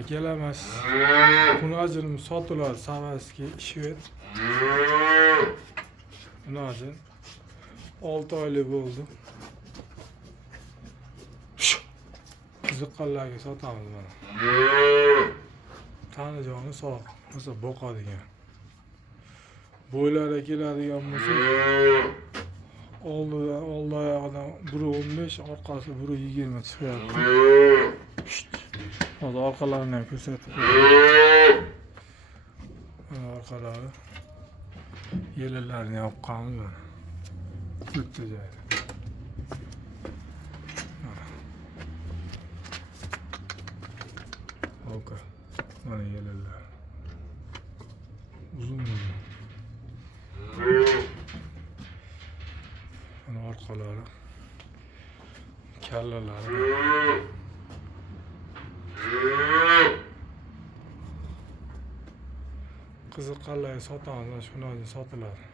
Akalamas. Bunajim sotiladi Savaskiy Shved. Bunajim 6 oylik bo'ldi. Qiziqqanlarga sotamiz mana. Tani joni sog', o'zi boqadigan. Bo'ylari keladigan bo'lsa, oldi oyog'idan 1.15, orqasi 1.20 chiqyapti. Hozir orqalarini ham ko'rsatib qo'yaman. Mana orqalari. Yelalarini yoqqanmiz mana. Bitta joyda. Oka. Mana yelalar. Uzun. Mana orqalari. Kallalari. Qiziqqanlarga sotamiz, shundan sotiladi.